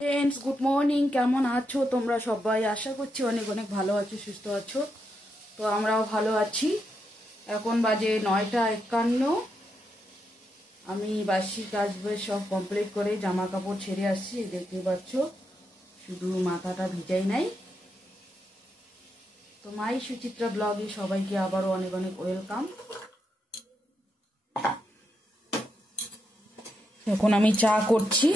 Friends, good morning. কেমন আছো তোমরা সবাই? আশা করছি অনেক অনেক ভালো আছো, সুস্থ আছো। তো আমরাও ভালো আছি। এখন বাজে 9:51। আমি বাসি কাজ সব কমপ্লিট করে জামা কাপড় ছেড়ে আসছি, দেখতে পাচ্ছ। শুধু মাথাটা ভিজাই নাই। তো মাই সুচিত্রা ব্লগে সবাইকে আবারও অনেক অনেক ওয়েলকাম। এখন আমি চা করছি।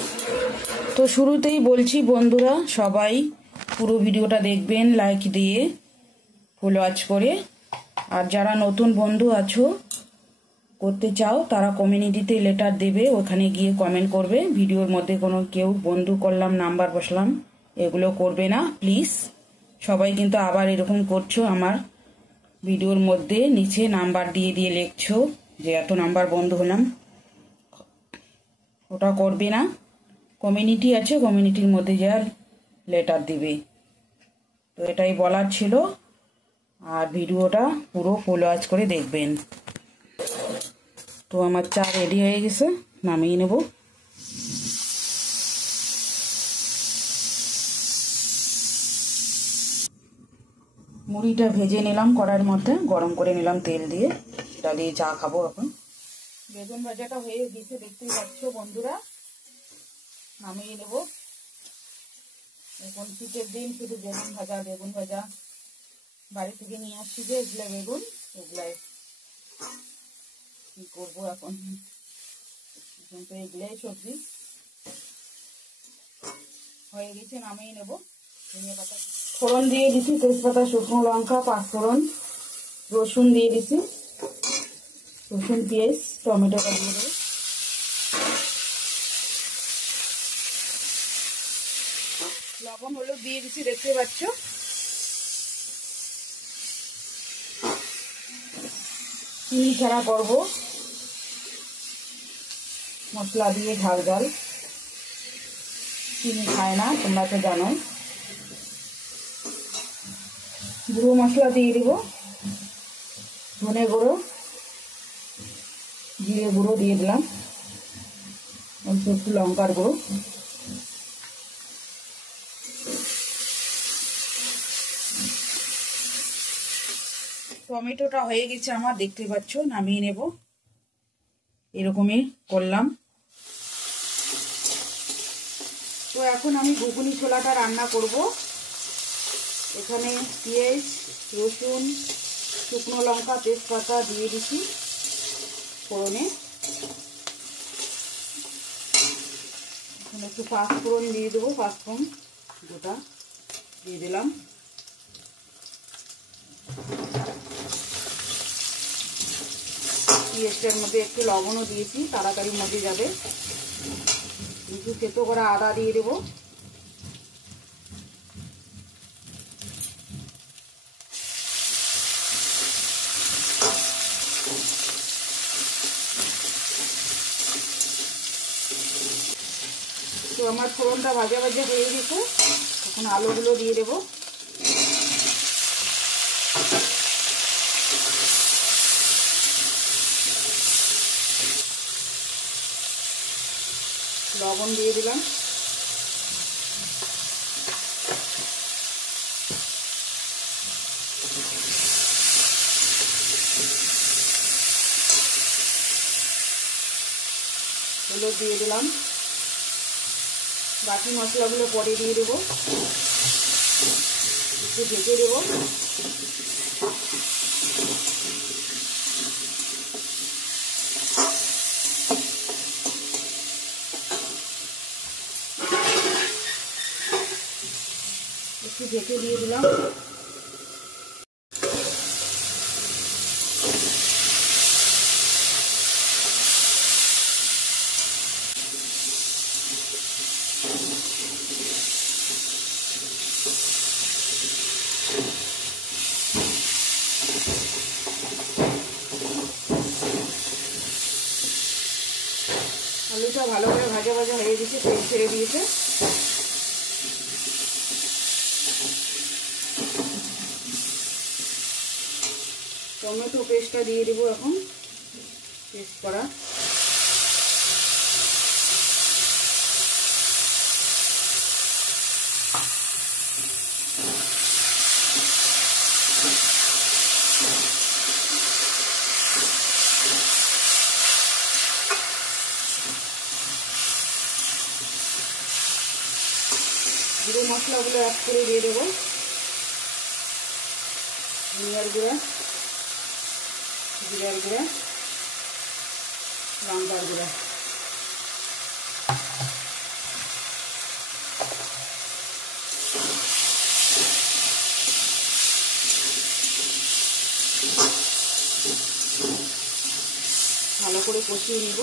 তো শুরুতেই বলছি বন্ধুরা, সবাই পুরো ভিডিওটা দেখবেন লাইক দিয়ে, ফুল ওয়াচ করে। আর যারা নতুন বন্ধু আছো, করতে চাও, তারা কমিউনিটিতে লেটার দেবে, ওখানে গিয়ে কমেন্ট করবে। ভিডিওর মধ্যে কোনো কেউ বন্ধু করলাম, নাম্বার বসলাম, এগুলো করবে না প্লিজ। সবাই কিন্তু আবার এরকম করছো, আমার ভিডিওর মধ্যে নিচে নাম্বার দিয়ে দিয়ে লিখছো যে এত নাম্বার বন্ধু হলাম। ওটা করবে না। কমিউনিটি আছে, কমিউনিটির মধ্যে যা লেটার দিবে। তো এটাই বলার ছিল। আর ভিডিওটা পুরো ফুল ওয়াচ করে দেখবেন। তো আমার চা রেডি হয়ে গেছে, নামিয়ে নেব। মুড়িটা ভেজে নিলাম, কড়াইয়ের মধ্যে গরম করে নিলাম তেল দিয়ে। এটা দিয়ে চা খাবো এখন। বেগুন ভাজাটা হয়ে গেছে, দেখতেই পাচ্ছ বন্ধুরা। নামিয়ে নেব। এখন শীতের দিন শুধু বেগুন ভাজা বেগুন ভাজা। বাড়ি থেকে নিয়ে আসছি যে এগুলা বেগুন, এগুলাই কি করবো এখন। এখন তো এগুলাই সবজি হয়ে গেছে, নামিয়ে নেব। ধনিয়া পাতা ফোড়ন দিয়ে দিছি, তেজপাতা, শুকনো লঙ্কা, পাঁচফোড়ন, রসুন দিয়ে দিছি। রসুন, পেঁয়াজ, টমেটোটা দিয়ে দেবো। লবণ হলুদ দিয়ে দিছি, দেখতে পাচ্ছ। চিনি ছাড়া করবো, মশলা দিয়ে ঝাল ঝাল। চিনি খায় না, তোমরা তো জানো। গুঁড়ো মশলা দিয়ে দিব, ধনে গুঁড়ো, জিরে গুঁড়ো দিয়ে দিলাম, অল্প একটু লঙ্কার গুঁড়ো। টমেটোটা হয়ে গেছে আমার, দেখতে পাচ্ছ। নামিয়ে নেব। এরকমই করলাম। তো এখন আমি ঘুগনি ছোলাটা রান্না করব। এখানে পেঁয়াজ, রসুন, শুকনো লঙ্কা, তেজপাতা দিয়ে দিচ্ছি ফোড়নে। এখন একটু পাঁচফোড়ন দিয়ে দেবো, পাঁচফোড়ন গোটা দিয়ে দিলাম। পেঁয়াজটার মধ্যে একটু লবণও দিয়েছি, তাড়াতাড়ি মধ্যে যাবে। একটু থেতো করা আদা দিয়ে দেবো। তো আমার ফোড়নটা ভাজা ভাজা হয়ে গেছে, এখন আলুগুলো দিয়ে দেবো। লবণ দিয়ে দিলাম। হলুদ দিয়ে দিলাম। বাকি মশলাগুলো পরে দিয়ে দেবো, একটু ভেজে দেবো। একটু ঢেকে দিয়ে দিলাম। আলুটা ভালো করে ভাজা ভাজা হয়ে গেছে, তেল ছেড়ে দিয়েছে। টমেটো পেস্টটা দিয়ে দেবো এখন, পেস্ট করা। গুঁড়ো মশলাগুলো অ্যাড করে দিয়ে দেবো। ধনিয়ার গুঁড়া, জিরার গুঁড়া, লঙ্কার গুঁড়া। ভালো করে কষিয়ে নেব।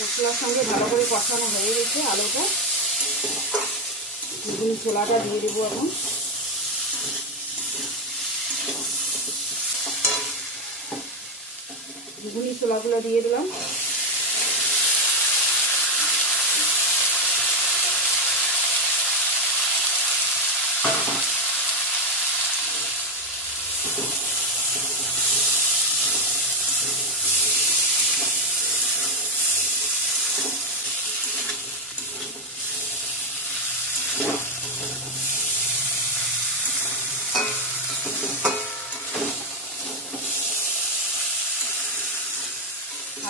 মশলার সঙ্গে ভালো করে কষানো হয়ে গেছে আলুটা। ঘুগনি ছোলাটা দিয়ে দেবো এখন। ঘুগনি ছোলাগুলো দিয়ে দিলাম।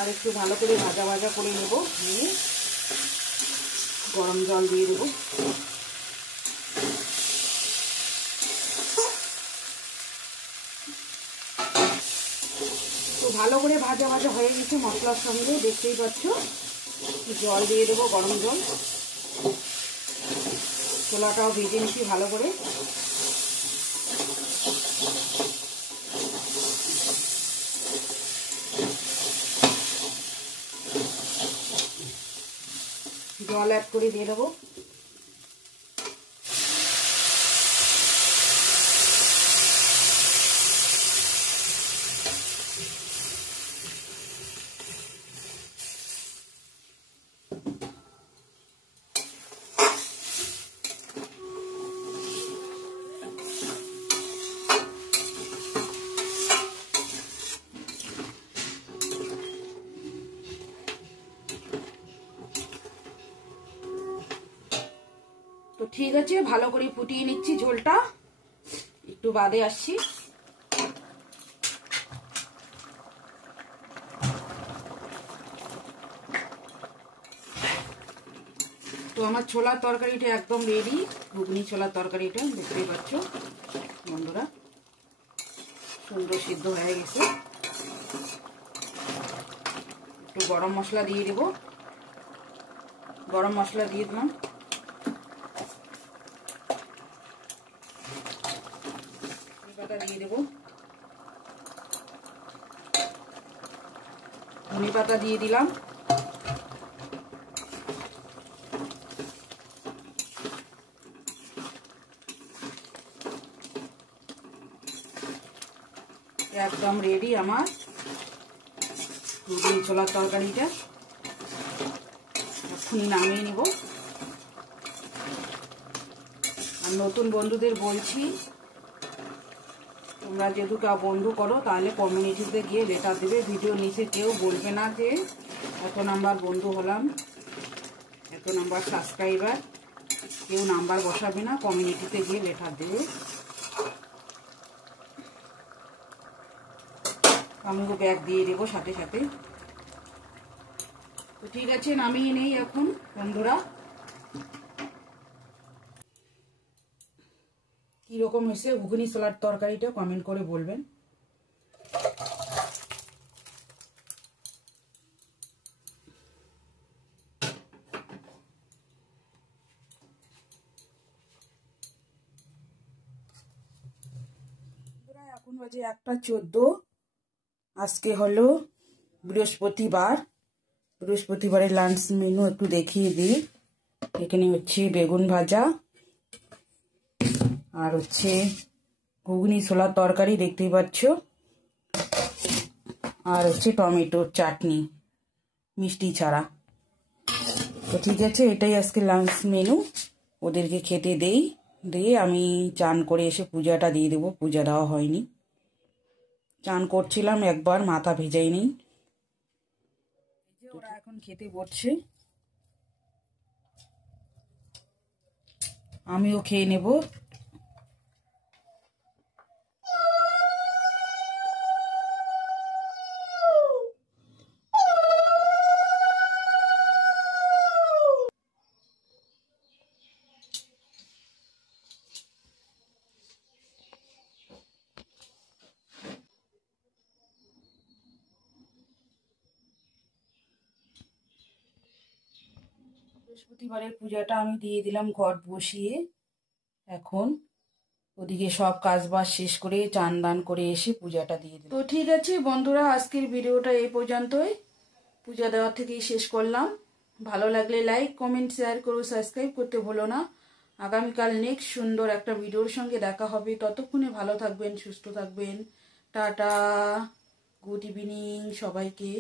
আর একটু ভালো করে ভাজা ভাজা করে নেব। নিয়ে গরম জল দিয়ে দেবো। তো ভালো করে ভাজা ভাজা হয়ে গেছে মশলার সঙ্গে, দেখতেই পাচ্ছ। জল দিয়ে দেবো, গরম জল। ছোলাটাও ভেজে নিচ্ছি ভালো করে। জল অ্যাড করে দিয়ে দেবো। তো ঠিক আছে, ভালো করে ফুটিয়ে নিচ্ছি ঝোলটা। একটু বাদে আসছি। তো আমার ছোলার তরকারিটা একদম রেডি। ঘুগনি ছোলার তরকারিটা দেখতেই পাচ্ছ বন্ধুরা, সুন্দর সিদ্ধ হয়ে গেছে। একটু গরম মশলা দিয়ে দেবো। গরম মশলা দিয়ে দিলাম। পাতা দিয়ে দেবো। ধনে পাতা দিয়ে দিলাম। একদম রেডি আমার ঘুগনি ছোলার তরকারিটা। এক্ষুনি নামিয়ে নেব। আর নতুন বন্ধুদের বলছি, তোমরা যেহেতু কেউ বন্ধু করো তাহলে কমিউনিটিতে গিয়ে লেটার দেবে। ভিডিও নিচে কেউ বলবে না যে এত নাম্বার বন্ধু হলাম, এত নাম্বার সাবস্ক্রাইবার, কেউ নাম্বার বসাবে না। কমিউনিটিতে গিয়ে লেটার দেবে। আমিও ব্যাগ দিয়ে দেবো সাথে সাথে। তো ঠিক আছে, নামিয়ে নেই এখন বন্ধুরা। কিরকম হয়েছে ঘুগনি ছোলার তরকারিটা কমেন্ট করে বলবেন। এখন বাজে 1:14। আজকে হলো বৃহস্পতিবার। বৃহস্পতিবারের লাঞ্চ মেনু একটু দেখিয়ে দিই। এখানে হচ্ছে বেগুন ভাজা, আর হচ্ছে ঘুগনি ছোলার তরকারি দেখতেই পাচ্ছ, আর হচ্ছে টমেটোর চাটনি মিষ্টি ছাড়া। তো ঠিক আছে, এটাই আজকে লাঞ্চ মেনু। ওদেরকে খেতে দেই, দিয়ে আমি চান করে এসে পূজাটা দিয়ে দেবো। পূজা দেওয়া হয়নি, চান করছিলাম একবার, মাথা ভেজাই নেই। ওরা এখন খেতে বসছে, আমিও খেয়ে নেব। বৃহস্পতিবারের পূজাটা আমি দিয়ে দিলাম ঘট বসিয়ে। এখন ওদিকে সব কাজবাজ শেষ করে চান দান করে এসে পূজাটা দিয়ে দিলাম। তো ঠিক আছে বন্ধুরা, আজকের ভিডিওটা এই পর্যন্তই। পূজা দেওয়ার থেকেই শেষ করলাম। ভালো লাগলে লাইক কমেন্ট শেয়ার করো, সাবস্ক্রাইব করতে ভুলো না। আগামীকাল নেক্সট সুন্দর একটা ভিডিওর সঙ্গে দেখা হবে। ততক্ষণে ভালো থাকবেন, সুস্থ থাকবেন। টাটা, গুড ইভিনিং সবাইকে।